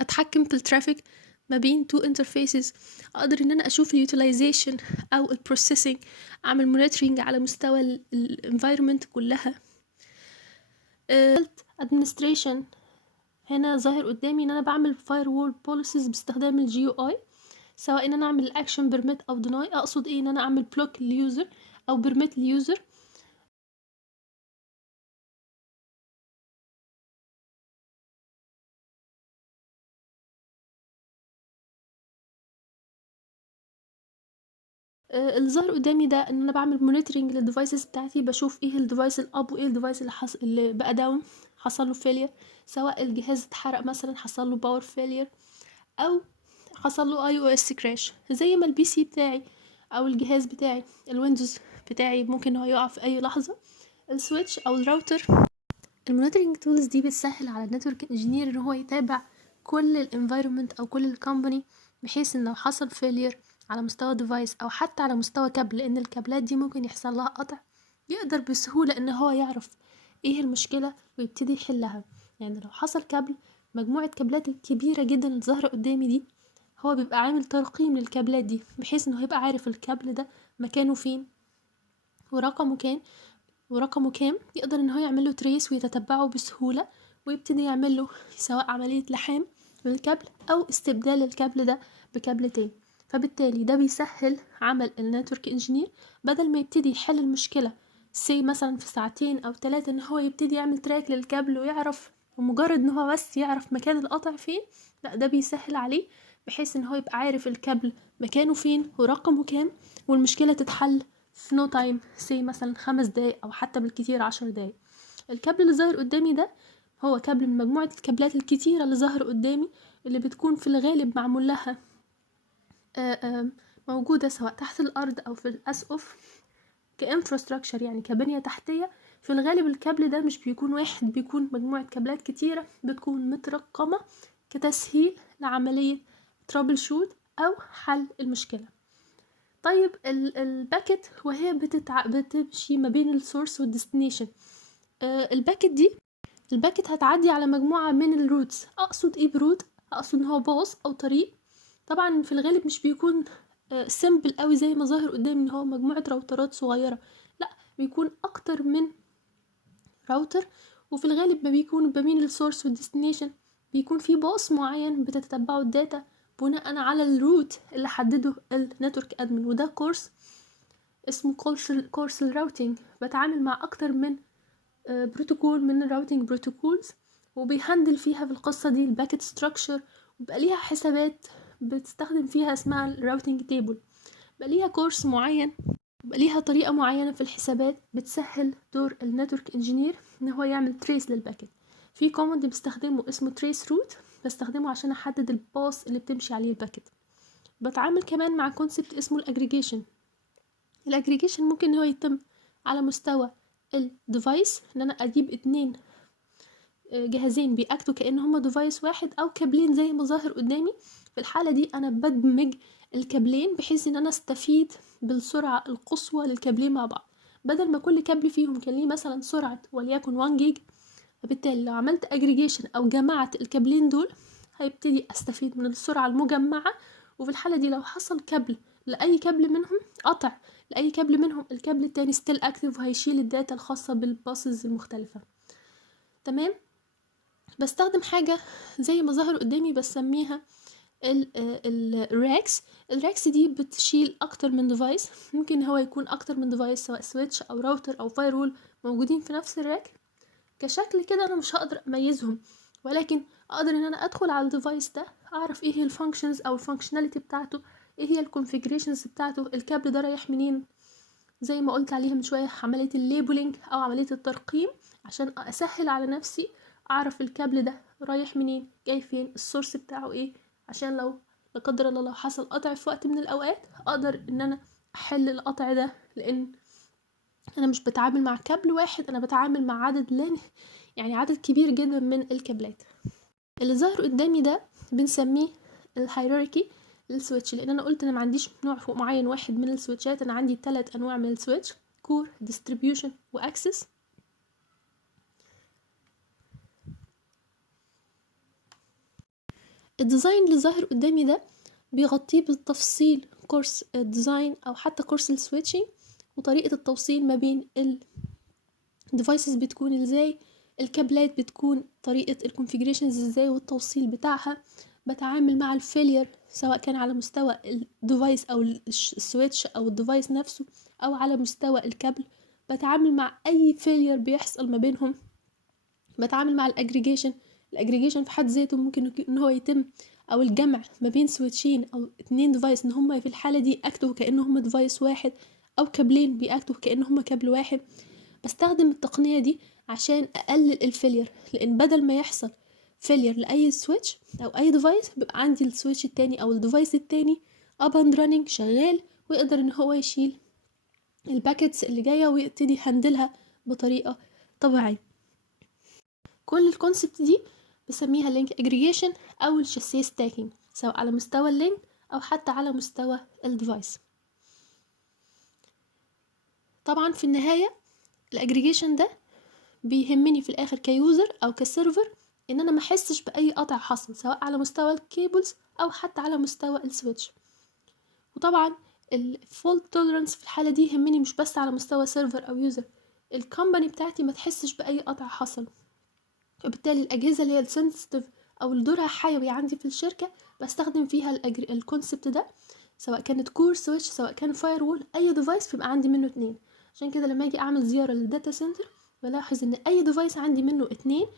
اتحكم في الترافيك ما بين تو انترفيسز. اقدر ان انا اشوف اليوتيلايزيشن او البروسيسنج، اعمل مونيتورنج على مستوى الانفايرمنت كلها. ادمنستريشن هنا ظاهر قدامي ان انا بعمل فاير وول بوليسز باستخدام الجي يو اي، سواء ان انا اعمل اكشن بيرميت او ديناي. اقصد ايه؟ ان انا اعمل بلوك لليوزر او بيرميت لليوزر. اللي ظهر قدامي ده ان انا بعمل مونيتورنج للديفايسز بتاعتي، بشوف ايه الديفايس الاب وايه الديفايس اللي بقى داون، حصل له فيلير، سواء الجهاز اتحرق مثلا، حصل له باور فيلير، او حصل له اي او اس كراش. زي ما البي سي بتاعي او الجهاز بتاعي الويندوز بتاعي ممكن هو يقع في اي لحظه، السويتش او الراوتر. المونيتورنج تولز دي بتسهل على النتورك انجينير ان هو يتابع كل الانفايرمنت او كل الكومباني، بحيث ان لو حصل فيلير على مستوى ديفايس او حتى على مستوى كابل، لان الكابلات دي ممكن يحصل لها قطع، يقدر بسهولة ان هو يعرف ايه المشكلة ويبتدي يحلها. يعني لو حصل كابل، مجموعة كابلات الكبيرة جدا اللي ظاهرة قدامي دي، هو بيبقى عامل ترقيم للكابلات دي، بحيث انه يبقى عارف الكابل ده مكانه فين ورقمه كام ورقمه كام، يقدر ان هو يعمله تريس ويتتبعه بسهولة، ويبتدي يعمله سواء عملية لحام للكابل او استبدال الكابل ده بكابل تاني. فبالتالي ده بيسهل عمل النتورك انجينير، بدل ما يبتدي يحل المشكلة سي مثلا في ساعتين او 3، ان هو يبتدي يعمل تراك للكابل ويعرف، ومجرد ان هو بس يعرف مكان القطع فين، لا ده بيسهل عليه، بحيث ان هو يبقى عارف الكابل مكانه فين ورقمه كام، والمشكلة تتحل في نو تايم، سي مثلا 5 دقايق او حتى بالكتير 10 دقايق. الكابل اللي ظاهر قدامي ده هو كابل من مجموعة الكابلات الكتيرة اللي ظاهر قدامي، اللي بتكون في الغالب معمول لها موجودة سواء تحت الأرض أو في الأسقف كإنفراستراكشر، يعني كبنية تحتية. في الغالب الكابل ده مش بيكون واحد، بيكون مجموعة كابلات كتيرة بتكون مترقمة كتسهيل لعملية ترابل شوت أو حل المشكلة. طيب الباكت وهي بتمشي ما بين السورس والديستنيشن، الباكت هتعدي على مجموعة من الروتس. اقصد ايه بروت؟ اقصد ان هو باص او طريق. طبعا في الغالب مش بيكون سيمبل قوي زي ما ظاهر قدامي ان هو مجموعة راوترات صغيرة، لا بيكون اكتر من راوتر. وفي الغالب ما بيكون ما بين السورس والديستنيشن بيكون في باص معين بتتتبعه الداتا بناء على الروت اللي حدده النتورك ادمن. وده كورس اسمه كورس الراوتينج، بتعامل مع اكتر من بروتوكول من الراوتينج بروتوكولز، وبيهندل فيها في القصة دي الباكت ستراكشر، وبقى ليها حسابات بتستخدم فيها اسمها الراوتينج تيبل، بقى ليها كورس معين، بقى ليها طريقة معينة في الحسابات بتسهل دور النتورك انجينير ان هو يعمل تريس للباكت. في كوماند بستخدمه اسمه تريس روت، بستخدمه عشان احدد الباص اللي بتمشي عليه الباكت. بتعامل كمان مع كونسبت اسمه الاجريجيشن. الاجريجيشن ممكن هو يتم على مستوى الديفايس، ان انا اجيب 2 جهازين بيأكتوا كأن هما ديفايس واحد، او كابلين زي ما ظاهر قدامي. في الحالة دي انا بدمج الكابلين بحيث ان انا استفيد بالسرعة القصوى للكابلين مع بعض، بدل ما كل كابل فيهم كان ليه مثلا سرعة وليكن 1 جيج. فبالتالي لو عملت اجريجيشن او جمعت الكابلين دول، هيبتدي استفيد من السرعة المجمعة. وفي الحالة دي لو حصل كابل لأي كابل منهم قطع لأي كابل منهم، الكابل التاني ستيل اكتف وهيشيل الداتا الخاصة بالباسز المختلفة. تمام. بستخدم حاجة زي ما ظهر قدامي بسميها الراكس. الراكس دي بتشيل اكتر من ديفايس، ممكن هو يكون اكتر من ديفايس سواء سويتش او راوتر او فايرول موجودين في نفس الراك. كشكل كده انا مش هقدر اميزهم، ولكن اقدر ان انا ادخل على الديفايس ده، اعرف ايه هي الفانكشنز او الفانكشناليتي بتاعته، ايه هي الكونفيجريشنز بتاعته، الكابل ده رايح منين، زي ما قلت عليها من شويه عمليه الليبلينج او عمليه الترقيم، عشان اسهل على نفسي اعرف الكابل ده رايح منين جاي فين، السورس بتاعه ايه، عشان لو لا قدر الله لو حصل قطع في وقت من الاوقات اقدر ان انا احل القطع ده، لان انا مش بتعامل مع كابل واحد، انا بتعامل مع يعني عدد كبير جدا من الكابلات. اللي ظهر قدامي ده بنسميه الهيراركي للسويتش، لان انا قلت انا ما عنديش نوع معين واحد من السويتشات، انا عندي 3 انواع من السويتش: كور، ديستريبيوشن، واكسس. الديزاين اللي ظاهر قدامي ده بيغطيه بالتفصيل كورس الديزاين او حتى كورس السويتشنج، وطريقة التوصيل ما بين الديفايسز بتكون ازاي، الكابلات بتكون طريقة الكونفيجريشنز ازاي والتوصيل بتاعها. بتعامل مع الفيلير سواء كان على مستوى الديفايس او السويتش او الديفايس نفسه، او على مستوى الكابل. بتعامل مع اي فيلير بيحصل ما بينهم. بتعامل مع الاجريجيشن في حد ذاته ممكن ان هو يتم او الجمع ما بين سويتشين او 2 ديفايس ان هما في الحالة دي اكتوا كأنه هما ديفايس واحد، او كابلين بيأكتوا كأنه هما كابل واحد. بستخدم التقنية دي عشان اقلل الفيلير، لان بدل ما يحصل فيلير لاي سويتش او اي ديفايس بيبقى عندي السويتش التاني او الديفايس التاني up and running شغال، ويقدر ان هو يشيل الباكيتس اللي جاية ويبتدي يهندلها بطريقة طبيعية. كل الكونسبت دي بسميها لينك اجريجيشن او الشاسيه ستاكينج، سواء على مستوى اللينك او حتى على مستوى الديفايس. طبعا في النهاية الاجريجيشن ده بيهمني في الاخر كيوزر او كسيرفر ان انا ما احسش باي قطع حصل، سواء على مستوى الكيبلز او حتى على مستوى السويتش. وطبعا الفولت توليرانس في الحالة دي يهمني مش بس على مستوى سيرفر او يوزر، الكومباني بتاعتي ما تحسش باي قطع حصل. وبالتالي الأجهزة اللي هي السنسيتيف أو اللي دورها حيوي عندي في الشركة بستخدم فيها الكونسبت ده، سواء كانت كور سويتش سواء كان فاير وول، أي ديفايس بيبقى عندي منه 2. عشان كده لما أجي أعمل زيارة للداتا سنتر بلاحظ إن أي ديفايس عندي منه 2،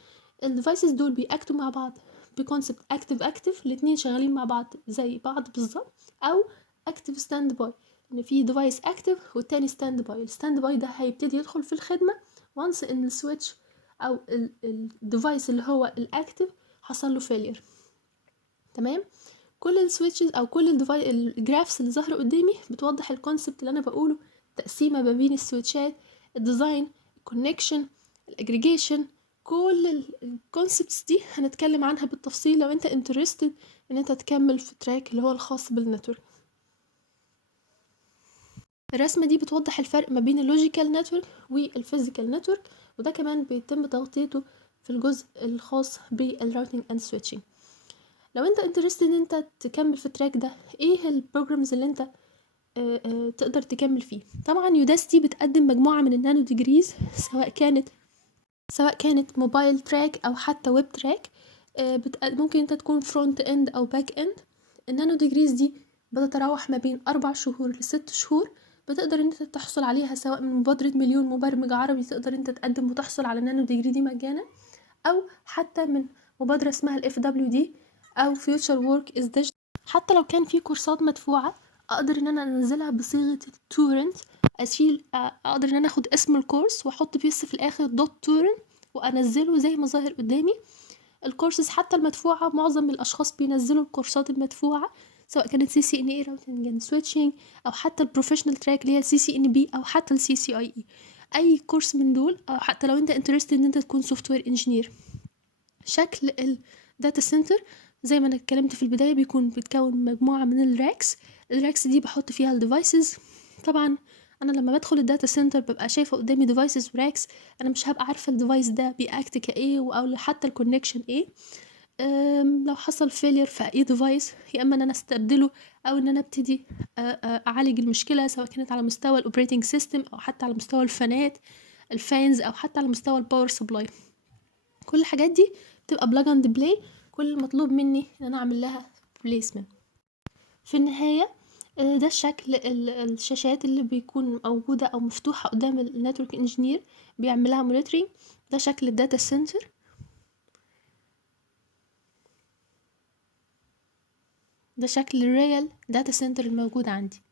الديفايسز دول بيأكتوا مع بعض بكونسبت اكتف الاتنين شغالين مع بعض زي بعض بالظبط، أو اكتف ستاند باي، إن في ديفايس اكتف والتاني ستاند باي. الستاند باي ده هيبتدي يدخل في الخدمة وانس إن السويتش او الديفايس اللي هو الاكتف حصل له فيلير. تمام. كل السويتشز او كل الجرافس اللي ظاهره قدامي بتوضح الكونسبت اللي انا بقوله، تقسيمه ما بين السويتشات، الديزاين، الكونكشن، الاجريجيشن. كل الكونسبتس دي هنتكلم عنها بالتفصيل لو انت انترستد ان انت تكمل في تراك اللي هو الخاص بالنتورك. الرسمه دي بتوضح الفرق ما بين اللوجيكال نتورك والفيزيكال نتورك، وده كمان بيتم تغطيته في الجزء الخاص بالراوتينج اند سويتشنج. لو انت انترستد ان انت تكمل في التراك ده، ايه البروجرامز اللي انت تقدر تكمل فيه؟ طبعا يوداستي بتقدم مجموعه من النانو ديجريز، سواء كانت موبايل تراك او حتى ويب تراك. ممكن انت تكون فرونت اند او باك اند. النانو ديجريز دي بتتراوح ما بين 4 شهور ل6 شهور، بتقدر انت تحصل عليها سواء من مبادرة مليون مبرمج عربي، تقدر انت تقدم وتحصل على نانو ديجري دي مجانا، او حتى من مبادرة اسمها ال FWD او Future Work is Digital. حتى لو كان في كورسات مدفوعة اقدر ان انا انزلها بصيغة تورنت، اقدر ان انا اخد اسم الكورس واحط بس في الاخر دوت تورنت وانزله زي ما ظاهر قدامي. الكورسز حتى المدفوعة معظم الاشخاص بينزلوا الكورسات المدفوعة، سواء كانت CCNA راوتينج اند سويتشنج او حتى البروفيشنال تراك اللي هي CCNB او حتى CCIE. اي كورس من دول، او حتى لو انت انترستد ان انت تكون سوفت وير انجينير. شكل الداتا سنتر زي ما انا اتكلمت في البدايه بيتكون مجموعه من الراكس دي بحط فيها الديفايسز. طبعا انا لما بدخل الداتا سنتر ببقى شايفه قدامي ديفايسز وراكس، انا مش هبقى عارفه الديفايس ده بيأكت كايه او حتى الكونكشن ايه. لو حصل فيلير في اي ديفايس، يا اما ان انا استبدله او ان انا ابتدي اعالج المشكله، سواء كانت على مستوى الاوبريتنج سيستم او حتى على مستوى الفانز او حتى على مستوى الباور سبلاي. كل الحاجات دي بتبقى بلاج اند بلاي، كل المطلوب مني ان انا اعمل لها بليسمنت. في النهايه ده الشكل الشاشات اللي بيكون موجوده او مفتوحه قدام النتورك انجينير بيعملها مونيتورنج. ده شكل الداتا سنتر، ده شكل الريال داتا سنتر الموجود عندي.